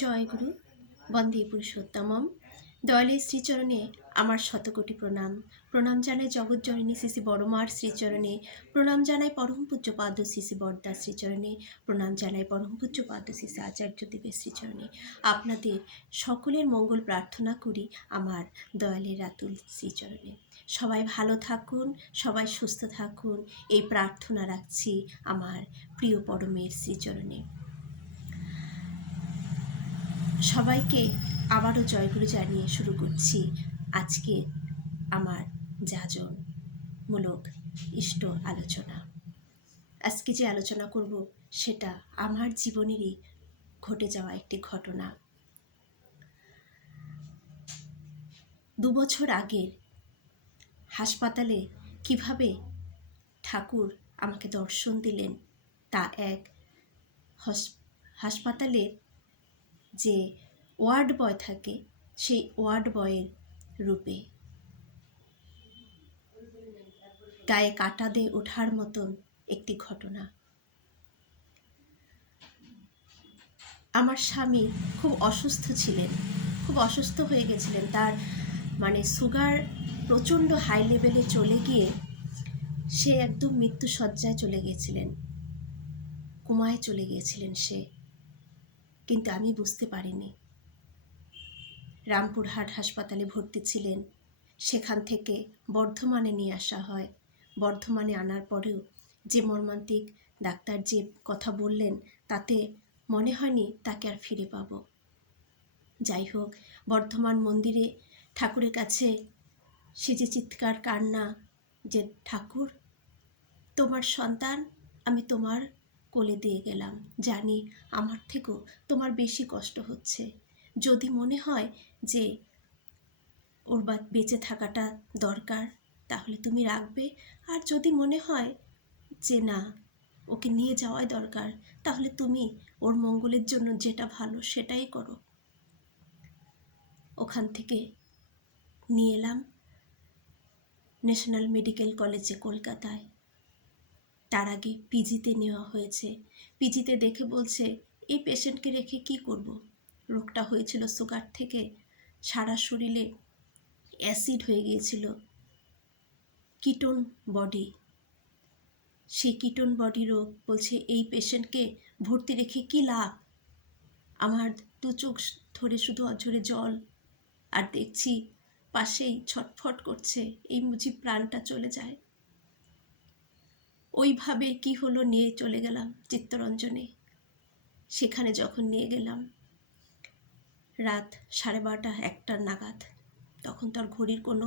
জয়গুরু, বন্দে পুরুষোত্তমম। দয়ালের শ্রীচরণে আমার শতকোটি প্রণাম। প্রণাম জানাই জগৎজননী শ্রী বড়মার শ্রীচরণে। প্রণাম জানাই পরম পূজ্য পাদ শ্রী বর্দার শ্রীচরণে। প্রণাম জানাই পরম পূজ্য পাদ শ্রী আচার্য দেবের শ্রীচরণে। আপনাদের সকলের মঙ্গল প্রার্থনা করি আমার দয়ালের রাতুল শ্রীচরণে। সবাই ভালো থাকুন, সবাই সুস্থ থাকুন, এই প্রার্থনা রাখছি আমার প্রিয় পরমের শ্রীচরণে। সবাইকে আবারও জয়গুরু জানিয়ে শুরু করছি আজকে আমার যাজনমূলক ইষ্ট আলোচনা। আজকে যে আলোচনা করব সেটা আমার জীবনেরই ঘটে যাওয়া একটি ঘটনা। দু বছর আগের হাসপাতালে কীভাবে ঠাকুর আমাকে দর্শন দিলেন তা এক হস- হাসপাতালের যে ওয়ার্ড বয় থাকে, সেই ওয়ার্ড বয়ের রূপে। গায়ে কাটা দিয়ে ওঠার মতন একটি ঘটনা। আমার স্বামী খুব অসুস্থ ছিলেন, খুব অসুস্থ হয়ে গেছিলেন। তার মানে সুগার প্রচণ্ড হাই লেভেলে চলে গিয়ে সে একদম মৃত্যু সজ্জায় চলে গিয়েছিলেন। কুমায় চলে গিয়েছিলেন সে। কিন্তু আমি বুঝতে পারিনি। রামপুরহাট হাসপাতালে ভর্তি ছিলেন। সেখান থেকে বর্ধমানে নিয়ে আসা হয়। বর্ধমানে আনার পরেও যে মর্মান্তিক ডাক্তার যে কথা বললেন, তাতে মনে হয়নি তাকে আর ফিরে পাব। যাই হোক, বর্ধমান মন্দিরে ঠাকুরের কাছে সে যে চিৎকার, কান্না, যে ঠাকুর, তোমার সন্তান, আমি তোমার কোলে দিয়ে গেলাম, জানি আমার থেকেও তোমার বেশি কষ্ট হচ্ছে। যদি মনে হয় যে ওর বা, বেঁচে থাকাটা দরকার, তাহলে তুমি রাখবে। আর যদি মনে হয় যে না, ওকে নিয়ে যাওয়াই দরকার, তাহলে তুমি ওর মঙ্গলের জন্য যেটা ভালো সেটাই করো। ওখান থেকে নিয়ে এলাম। ন্যাশনাল মেডিকেল কলেজে কলকাতায়। তার আগে পিজিতে নেওয়া হয়েছে। পিজিতে দেখে বলছে, এই পেশেন্টকে রেখে কি করব? রোগটা হয়েছিল সুগার থেকে। সারা শরীরে অ্যাসিড হয়ে গিয়েছিল। Ketone body. সেই কিটোন বডি রোগ বলছে, এই পেশেন্টকে ভর্তি রেখে কি লাভ? আমার দু চোখ ধরে শুধু অঝরে জল। আর দেখছি পাশেই ছটফট করছে। এই মুজি প্রাণটা চলে যায়। ওইভাবে কি হলো নিয়ে চলে গেলাম চিত্তরঞ্জনে। সেখানে যখন নিয়ে গেলাম, রাত সাড়ে বারোটা একটার নাগাদ, তখন তার ঘড়ির কোনো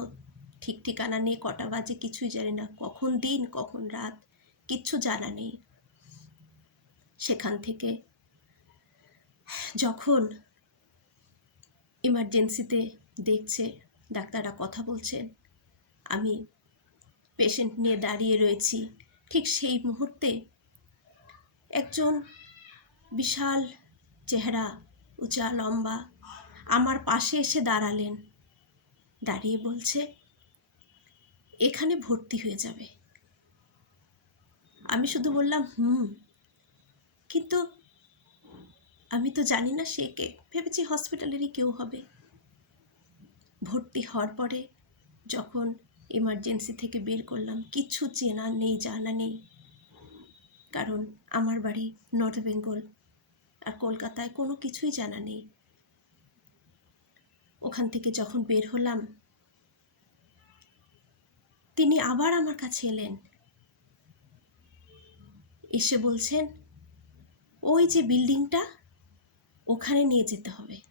ঠিক ঠিকানা নেই, কটা বাজে কিছুই জানি না, কখন দিন, কখন রাত, কিচ্ছু জানা নেই। সেখান থেকে যখন ইমার্জেন্সিতে দেখছে, ডাক্তাররা কথা বলছেন, আমি পেশেন্ট নিয়ে দাঁড়িয়ে রয়েছি ঠিক সেই মুহূর্তে একজন বিশাল চেহারা, উঁচা, লম্বা আমার পাশে এসে দাঁড়ালেন। দাঁড়িয়ে বলছে, এখানে ভর্তি হয়ে যাবে। আমি শুধু বললাম, হুম। কিন্তু আমি তো জানি না সে কে। ভেবেছি হসপিটালেরই কেউ হবে। ভর্তি হওয়ার পরে যখন এমার্জেন্সি থেকে বের করলাম। কিচ্ছু চেনা নেই, জানা নেই। কারণ আমার বাড়ি নর্থ বেঙ্গল আর কলকাতায় কোনো কিছুই জানা নেই। ওখান থেকে যখন বের হলাম, তিনি আবার আমার কাছে এলেন। এসে বলছেন, ওই যে বিল্ডিংটা, ওখানে নিয়ে যেতে হবে।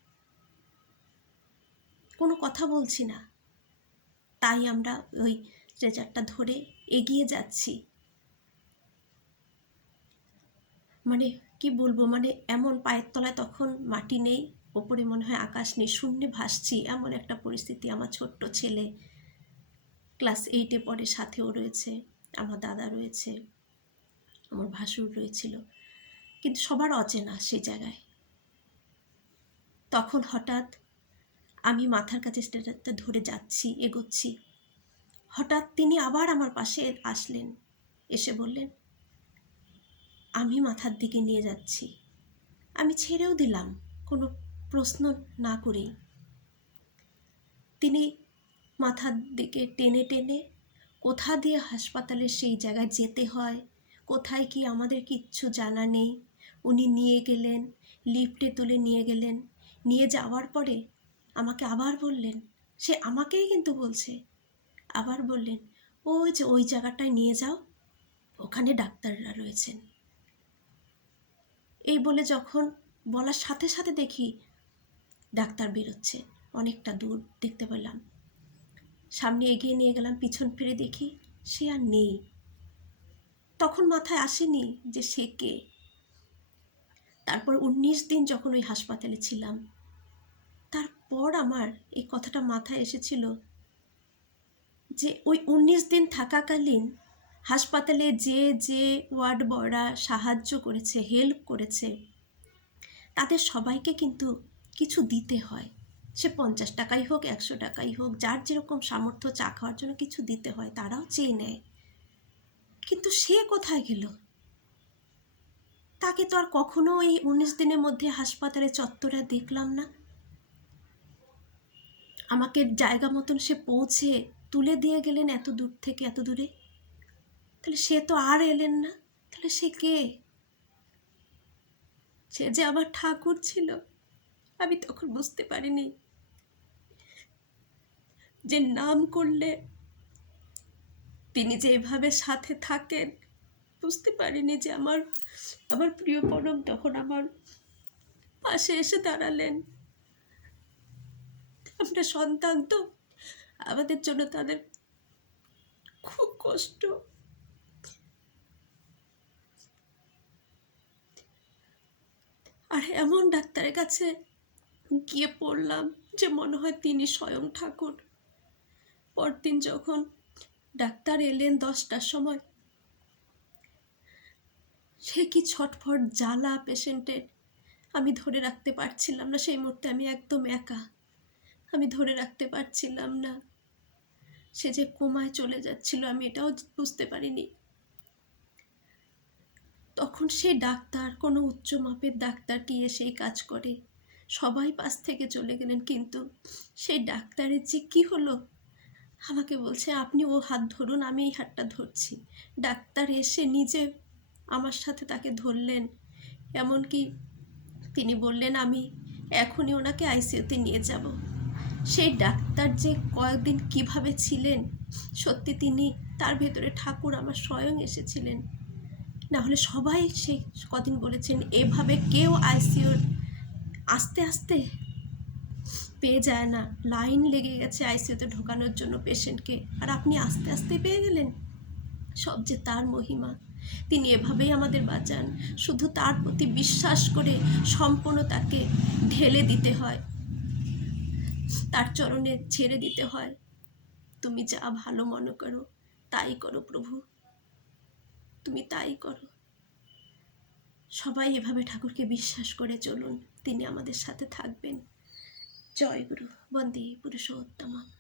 কোনো কথা বলছি না। তাই আমরা ওই ট্রেজারটা ধরে এগিয়ে যাচ্ছি। মানে কি বলব? মানে এমন পায়ের তলায় তখন মাটি নেই, ওপরে মনে হয় আকাশ নেই, শূন্যে ভাসছি। এমন একটা পরিস্থিতি। আমার ছোট্ট ছেলে ক্লাস এইটে পড়ে সাথেও রয়েছে, আমার দাদা রয়েছে, আমার ভাসুর রয়েছিল। কিন্তু সবার অচেনা সেই জায়গায়। তখন হঠাৎ আমি মাথার কাছে স্টেটারটা ধরে যাচ্ছি, এগোচ্ছি। হঠাৎ তিনি আবার আমার পাশে আসলেন, এসে বললেন, আমি মাথার দিকে নিয়ে যাচ্ছি। আমি ছেড়েও দিলাম, কোনো প্রশ্ন না করেই। তিনি মাথার দিকে টেনে টেনে, কোথা দিয়ে হাসপাতালে সেই জায়গায় যেতে হয়? কোথায় কি আমাদের কিচ্ছু জানা নেই? উনি নিয়ে গেলেন, লিফটে তুলে নিয়ে গেলেন। নিয়ে যাওয়ার পরে আমাকে আবার বললেন। সে আমাকেই কিন্তু বলছে। আবার বললেন, ওই যে ওই জায়গাটায় নিয়ে যাও, ওখানে ডাক্তাররা রয়েছেন। এই বলে যখন বলার সাথে সাথে দেখি ডাক্তার বেরোচ্ছে, অনেকটা দূর দেখতে পেলাম। সামনে এগিয়ে নিয়ে গেলাম, পিছন ফিরে দেখি সে আর নেই। তখন মাথায় আসেনি যে সে কে। তারপর উনিশ দিন যখন ওই হাসপাতালে ছিলাম তারপর আমার এই কথাটা মাথায় এসেছিল যে ওই উনিশ দিন থাকাকালীন হাসপাতালে যে যে ওয়ার্ড বয়রা সাহায্য করেছে, হেল্প করেছে, তাদের সবাইকে কিন্তু কিছু দিতে হয়। সে পঞ্চাশ টাকাই হোক, একশো টাকাই হোক, যার যেরকম সামর্থ্য চা খাওয়ার জন্য কিছু দিতে হয়, তারাও চেয়ে নেয়। কিন্তু সে কোথায় গেল? তাকে তো আর কখনো এই উনিশ দিনের মধ্যে হাসপাতালে চত্বরে দেখলাম না। আমাকে জায়গা মতন সে পৌঁছে তুলে দিয়ে গেলেন এত দূর থেকে, এত দূরে? তাহলে সে তো আর এলেন না। তাহলে সে কে? সে যে আমার ঠাকুর ছিল, আমি তখন বুঝতে পারিনি যে নাম করলে তিনি যে এভাবে সাথে থাকেন, বুঝতে পারিনি যে আমার আমার প্রিয় পরম তখন আমার পাশে এসে দাঁড়ালেন। আমরা সন্তান তো। আমাদের জন্য তাদের খুব কষ্ট। আর এমন ডাক্তারের কাছে গিয়ে পড়লাম যে মনে হয় তিনি স্বয়ং ঠাকুর। পরদিন যখন ডাক্তার এলেন দশটার সময়, সে কি ছটফট জ্বালা পেশেন্টের আমি ধরে রাখতে পারছিলাম না। সেই মুহূর্তে আমি একদম একা। আমি ধরে রাখতে পারছিলাম না। সে যে কোমায় চলে যাচ্ছিল, আমি এটাও বুঝতে পারিনি। তখন সে ডাক্তার, কোনো উচ্চ মাপের ডাক্তার কি এসে এই কাজ করে। সবাই পাশ থেকে চলে গেলেন, কিন্তু সেই ডাক্তারের যে কি হলো? আমাকে বলছে, আপনি ও হাত ধরুন, আমি এই হাতটা ধরছি। ডাক্তার এসে নিজে আমার সাথে তাকে ধরলেন। এমনকি তিনি বললেন, আমি এখনই ওনাকে আইসিইউতে নিয়ে যাব। সেই ডাক্তার যে কয়েকদিন কীভাবে ছিলেন, সত্যি তিনি তার ভেতরে ঠাকুর আমার স্বয়ং এসেছিলেন। না হলে সবাই সেই কদিন বলেছেন, এভাবে কেউ আইসিইউর আস্তে আস্তে পেয়ে যায় না। লাইন লেগে গেছে আইসিইউতে ঢোকানোর জন্য পেশেন্টকে। আর আপনি আস্তে আস্তে পেয়ে গেলেন? সব যে তার মহিমা। তিনি এভাবেই আমাদের বাঁচান। শুধু তার প্রতি বিশ্বাস করে সম্পূর্ণ তাকে ঢেলে দিতে হয়। তার চরণে ছেড়ে দিতে হয়। তুমি যা ভালো মনে করো, তাই করো প্রভু। তুমি তাই করো। সবাই এভাবে ঠাকুরকে বিশ্বাস করে চলুন। তিনি আমাদের সাথে থাকবেন। জয় গুরু। বন্দে পুরুষোত্তমা